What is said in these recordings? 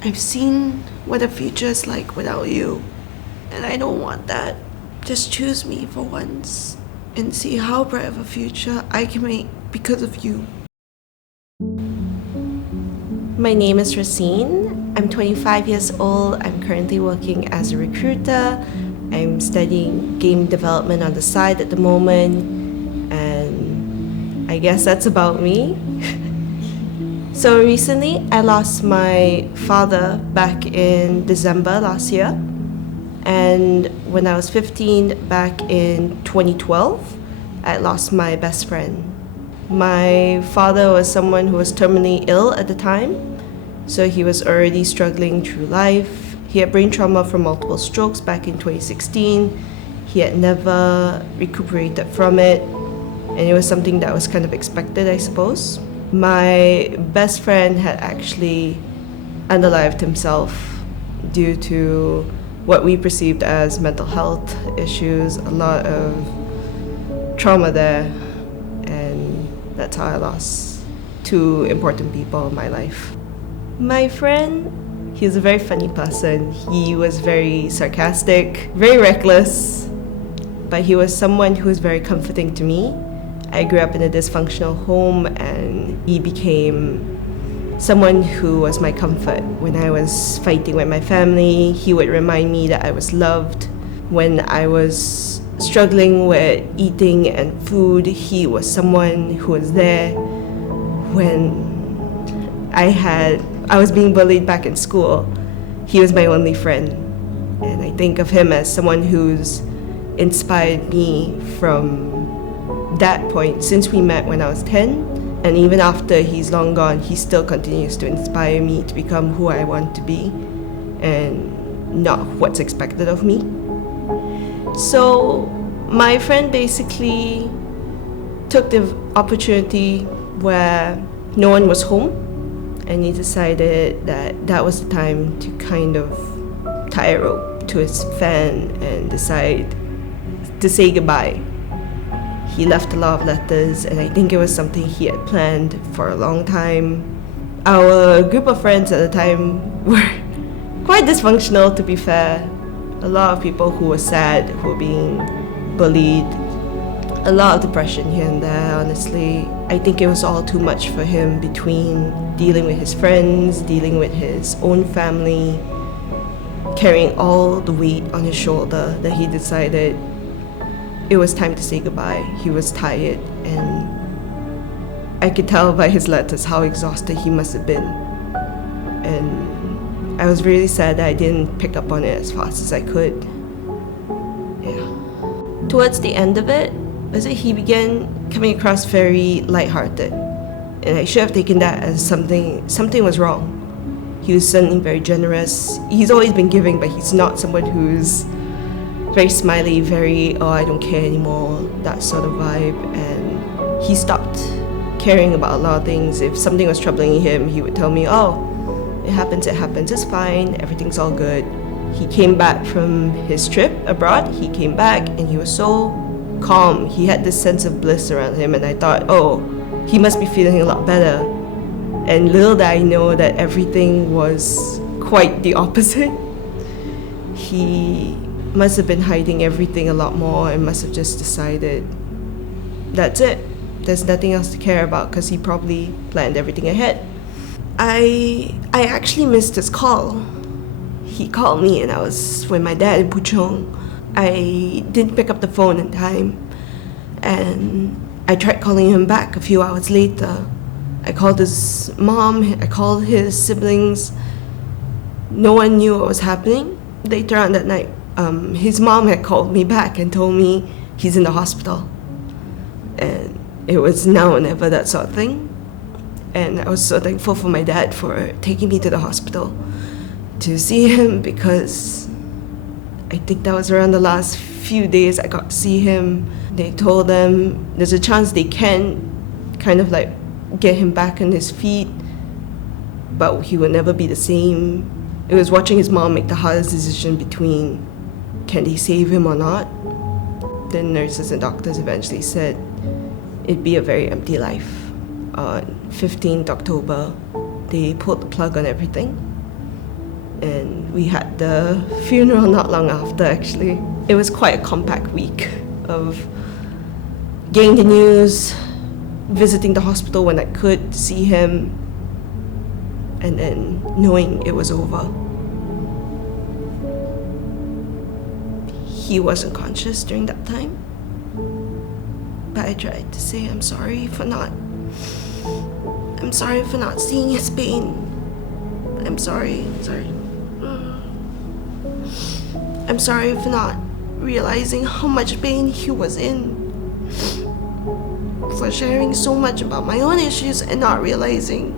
I've seen what the future is like without you, and I don't want that. Just choose me for once and see how bright of a future I can make because of you. My name is Recine. I'm 25 years old. I'm currently working as a recruiter. I'm studying game development on the side at the moment, and I guess that's about me. So recently, I lost my father back in December last year, and when I was 15, back in 2012, I lost my best friend. My father was someone who was terminally ill at the time, so he was already struggling through life. He had brain trauma from multiple strokes back in 2016. He had never recuperated from it, and it was something that was kind of expected, I suppose. My best friend had actually unalived himself due to what we perceived as mental health issues, a lot of trauma there, and that's how I lost two important people in my life. My friend, he was a very funny person. He was very sarcastic, very reckless, but he was someone who was very comforting to me. I grew up in a dysfunctional home, and he became someone who was my comfort. When I was fighting with my family, he would remind me that I was loved. When I was struggling with eating and food, he was someone who was there. When I was being bullied back in school, he was my only friend. And I think of him as someone who's inspired me from that point, since we met when I was 10. And even after he's long gone, he still continues to inspire me to become who I want to be and not what's expected of me. So my friend basically took the opportunity where no one was home, and he decided that that was the time to kind of tie a rope to his fan and decide to say goodbye. He left a lot of letters, and I think it was something he had planned for a long time. Our group of friends at the time were quite dysfunctional, to be fair. A lot of people who were sad, who were being bullied, a lot of depression here and there, honestly. I think it was all too much for him, between dealing with his friends, dealing with his own family, carrying all the weight on his shoulder, that he decided it was time to say goodbye. He was tired, and I could tell by his letters how exhausted he must have been. And I was really sad that I didn't pick up on it as fast as I could. Yeah. Towards the end of it, he began coming across very lighthearted, and I should have taken that as something was wrong. He was suddenly very generous. He's always been giving, but he's not someone who's very smiley, very, oh, I don't care anymore, that sort of vibe. And he stopped caring about a lot of things. If something was troubling him, he would tell me, oh, it happens, it's fine, everything's all good. He came back from his trip abroad, he came back, and he was so calm. He had this sense of bliss around him, and I thought, oh, he must be feeling a lot better. And little did I know that everything was quite the opposite. He must have been hiding everything a lot more, and must have just decided that's it, there's nothing else to care about, because he probably planned everything ahead. I actually missed his call. He called me, and I was with my dad in Puchong. I didn't pick up the phone in time, and I tried calling him back a few hours later. I called his mom, I called his siblings. No one knew what was happening. Later on that night, his mom had called me back and told me he's in the hospital. And it was now or never, that sort of thing. And I was so thankful for my dad for taking me to the hospital to see him, because I think that was around the last few days I got to see him. They told them there's a chance they can kind of like get him back on his feet, but he will never be the same. It was watching his mom make the hardest decision between can they save him or not. The nurses and doctors eventually said it'd be a very empty life. On 15th October, they pulled the plug on everything. And we had the funeral not long after, actually. It was quite a compact week of getting the news, visiting the hospital when I could to see him, and then knowing it was over. He wasn't conscious during that time, but I tried to say I'm sorry for not seeing his pain. I'm sorry for not realizing how much pain he was in, for sharing so much about my own issues and not realizing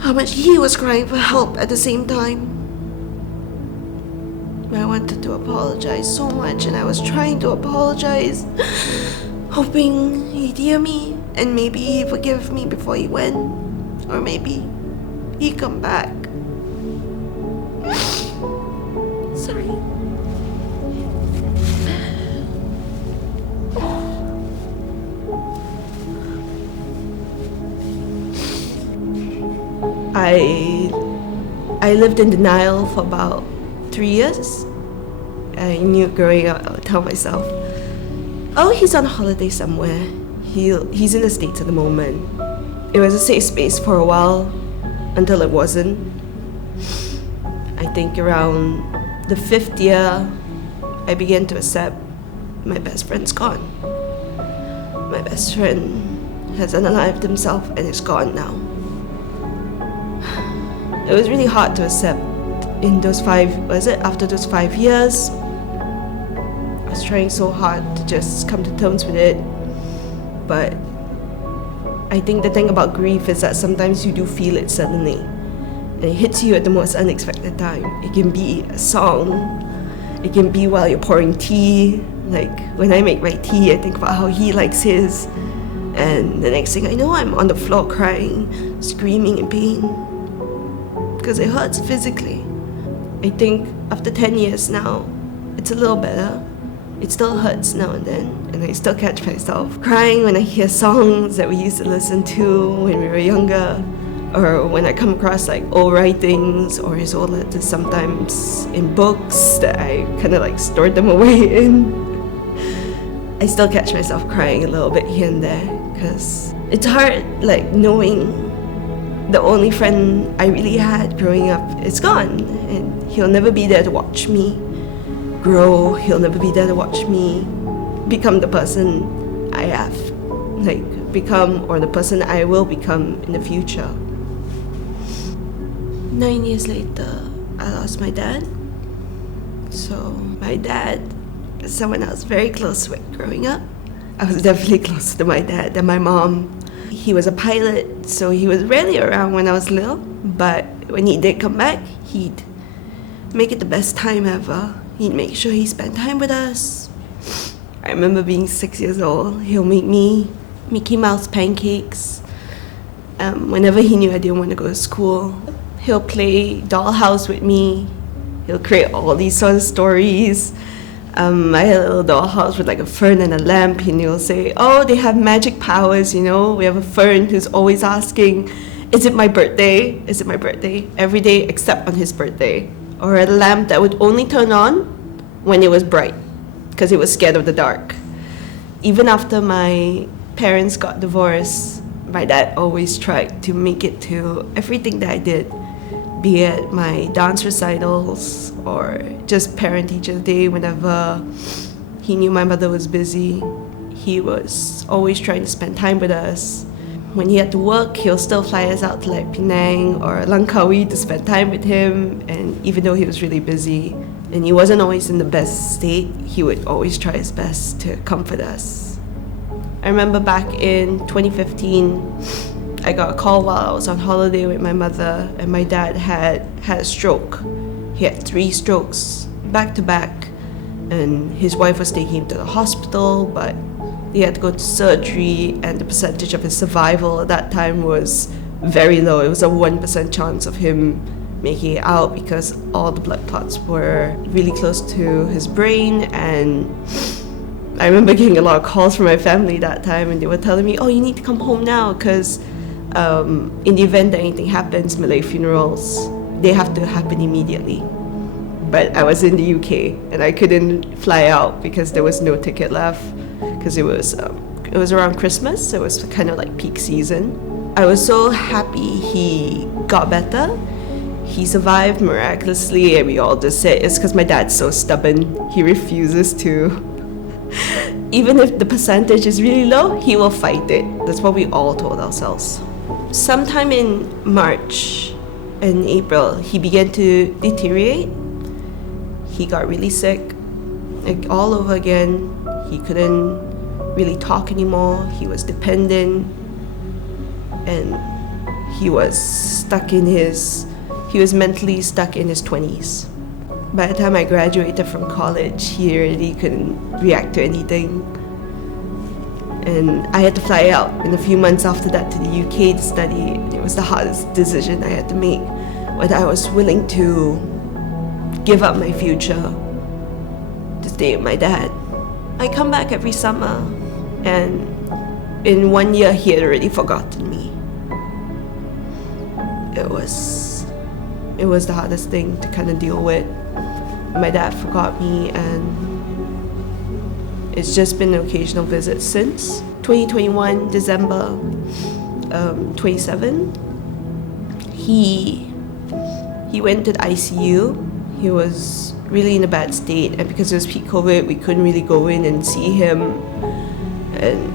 how much he was crying for help at the same time. I wanted to apologize so much, and I was trying to apologize, hoping he'd hear me and maybe he'd forgive me before he went, or maybe he'd come back. Sorry. I lived in denial for about 3 years. I knew growing up, I would tell myself, oh, he's on holiday somewhere. He's in the States at the moment. It was a safe space for a while, until it wasn't. I think around the 5th year, I began to accept my best friend's gone. My best friend has unalived himself and is gone now. It was really hard to accept in those after those 5 years. I was trying so hard to just come to terms with it. But I think the thing about grief is that sometimes you do feel it suddenly. And it hits you at the most unexpected time. It can be a song. It can be while you're pouring tea. Like when I make my tea, I think about how he likes his. And the next thing I know, I'm on the floor crying, screaming in pain. Because it hurts physically. I think after 10 years now, it's a little better. It still hurts now and then, and I still catch myself crying when I hear songs that we used to listen to when we were younger, or when I come across like old writings or his old letters, sometimes in books that I kind of like stored them away in. I still catch myself crying a little bit here and there, because it's hard like knowing the only friend I really had growing up is gone, and he'll never be there to watch me grow. He'll never be there to watch me become the person I have become, or the person I will become in the future. 9 years later, I lost my dad. So my dad is someone I was very close with growing up. I was definitely closer to my dad than my mom. He was a pilot, so he was rarely around when I was little, but when he did come back, he'd make it the best time ever. He'd make sure he spent time with us. I remember being 6 years old. He'll make me Mickey Mouse pancakes. Whenever he knew I didn't want to go to school, he'll play dollhouse with me. He'll create all these sort of stories. I had a little dollhouse with like a fern and a lamp, and he'll say, oh, they have magic powers, you know. We have a fern who's always asking, is it my birthday? Is it my birthday? Every day except on his birthday. Or a lamp that would only turn on when it was bright, because it was scared of the dark. Even after my parents got divorced, my dad always tried to make it to everything that I did, be it my dance recitals or just parent-teacher day. Whenever he knew my mother was busy, he was always trying to spend time with us. When he had to work, he'll still fly us out to like Penang or Langkawi to spend time with him. And even though he was really busy and he wasn't always in the best state, he would always try his best to comfort us. I remember back in 2015, I got a call while I was on holiday with my mother, and my dad had a stroke. He had 3 strokes back to back, and his wife was taking him to the hospital, but he had to go to surgery, and the percentage of his survival at that time was very low. It was a 1% chance of him making it out, because all the blood clots were really close to his brain. And I remember getting a lot of calls from my family that time, and they were telling me, oh, you need to come home now, because in the event that anything happens, Malay funerals they have to happen immediately. But I was in the UK and I couldn't fly out because there was no ticket left, because it was around Christmas, so it was kind of like peak season. I was so happy he got better. He survived miraculously, and we all just said it's because my dad's so stubborn. He refuses to. Even if the percentage is really low, he will fight it. That's what we all told ourselves. Sometime in March and April, he began to deteriorate. He got really sick, like all over again. He couldn't really talk anymore. He was dependent, and he was mentally stuck in his 20s. By the time I graduated from college, he already couldn't react to anything. And I had to fly out in a few months after that to the UK to study. It was the hardest decision I had to make, whether I was willing to give up my future to stay with my dad. I come back every summer, and in 1 year he had already forgotten me. It was the hardest thing to kind of deal with. My dad forgot me, and it's just been an occasional visit since. 2021, December 27, he went to the ICU. He was really in a bad state, and because it was peak COVID, we couldn't really go in and see him. And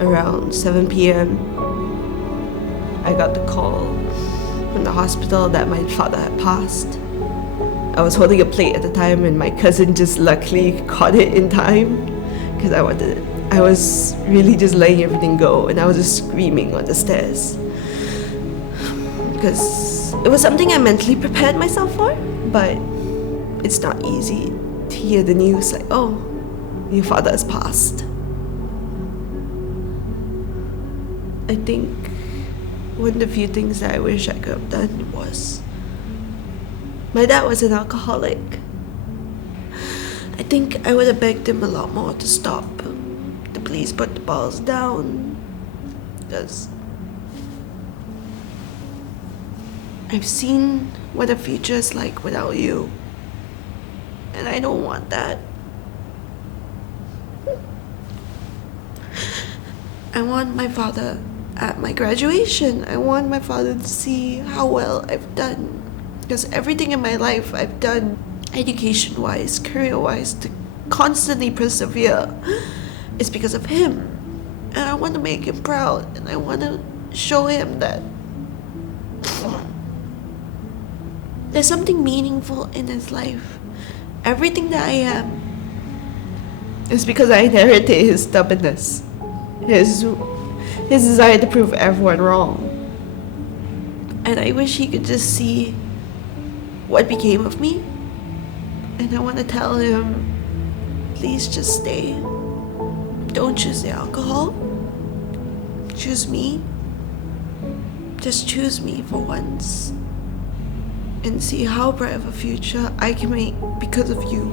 around 7 p.m, I got the call from the hospital that my father had passed. I was holding a plate at the time, and my cousin just luckily caught it in time, because I was really just letting everything go, and I was just screaming on the stairs. Because it was something I mentally prepared myself for, but it's not easy to hear the news like, oh, your father has passed. I think one of the few things that I wish I could have done was, my dad was an alcoholic. I think I would have begged him a lot more to stop, to please put the balls down, because I've seen what the future is like without you, and I don't want that. I want my father at my graduation. I want my father to see how well I've done, because everything in my life I've done, education-wise, career-wise, to constantly persevere is because of him. And I want to make him proud, and I want to show him that there's something meaningful in his life. Everything that I am is because I inherited his stubbornness, his desire to prove everyone wrong. And I wish he could just see what became of me. And I want to tell him, please just stay. Don't choose the alcohol. Choose me. Just choose me for once. And see how bright of a future I can make because of you.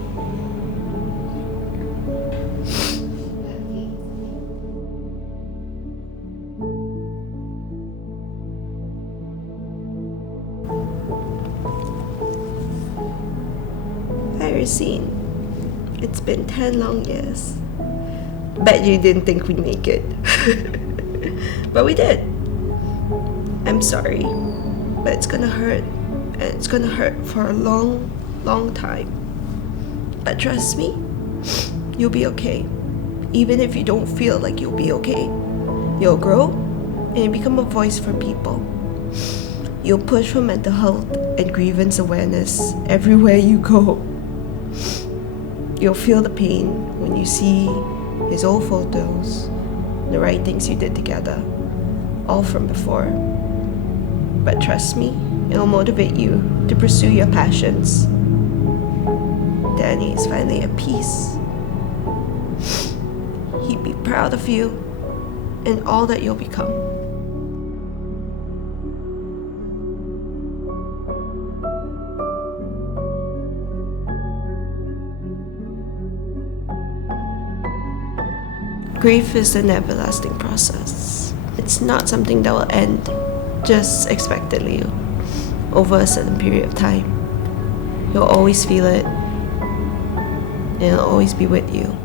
Hi, Recine. It's been 10 long years. Bet you didn't think we'd make it. But we did. I'm sorry, but it's gonna hurt. And it's gonna hurt for a long, long time. But trust me, you'll be okay. Even if you don't feel like you'll be okay, you'll grow and you become a voice for people. You'll push for mental health and grievance awareness everywhere you go. You'll feel the pain when you see his old photos, the right things you did together, all from before. But trust me, it'll motivate you to pursue your passions. Danny is finally at peace. He'd be proud of you and all that you'll become. Grief is an everlasting process. It's not something that will end just expectedly. over a certain period of time. You'll always feel it, and it'll always be with you.